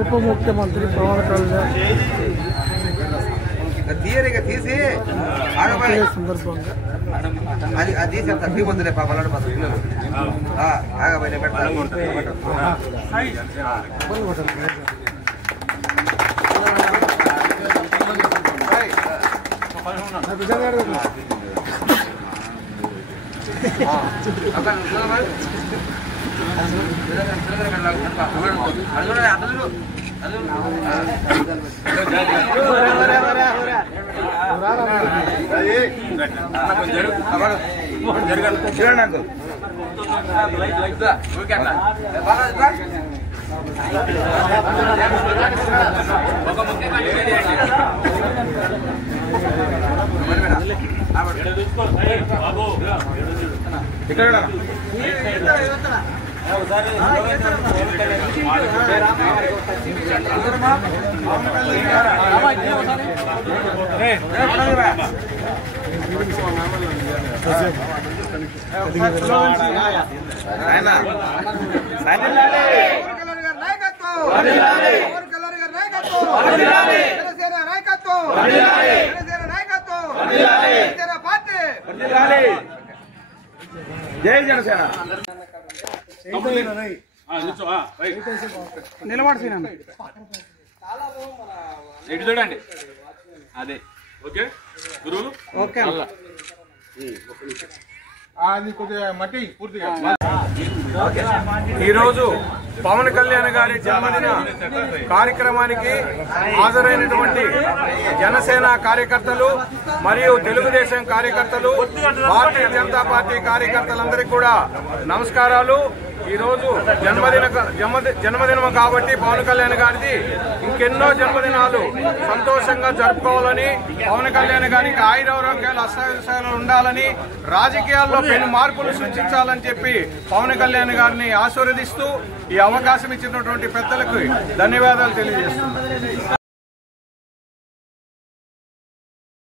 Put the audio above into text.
ఉప ముఖ్యమంత్రి పవన్ కళ్యాణ్ తీసి సందర్భంగా అది తీసి తప్పి పొందలే పాపలాడు పిల్లలు ఆగబోయే జై జనసేన నిలబడి చూడండి అదే ఓకే గురువులు ఓకే ఈరోజు పవన్ కళ్యాణ్ గారి జన్మదిన కార్యక్రమానికి హాజరైనటువంటి జనసేన కార్యకర్తలు మరియు తెలుగుదేశం కార్యకర్తలు, భారతీయ జనతా పార్టీ కార్యకర్తలందరికీ కూడా నమస్కారాలు. ఈరోజు జన్మదినం కాబట్టి పవన్ కళ్యాణ్ గారిది ఇంకెన్నో జన్మదినాలు సంతోషంగా జరుపుకోవాలని, పవన్ కళ్యాణ్ గారికి ఆయురారోగ్యాలు అష్టాదశాలు ఉండాలని, రాజకీయాల్లో పెను మార్పులు సృష్టించాలని చెప్పి పవన్ కళ్యాణ్ గారిని ఆశీర్వదిస్తూ ఈ అవకాశం ఇచ్చినటువంటి పెద్దలకు ధన్యవాదాలు తెలియజేస్తున్నాను.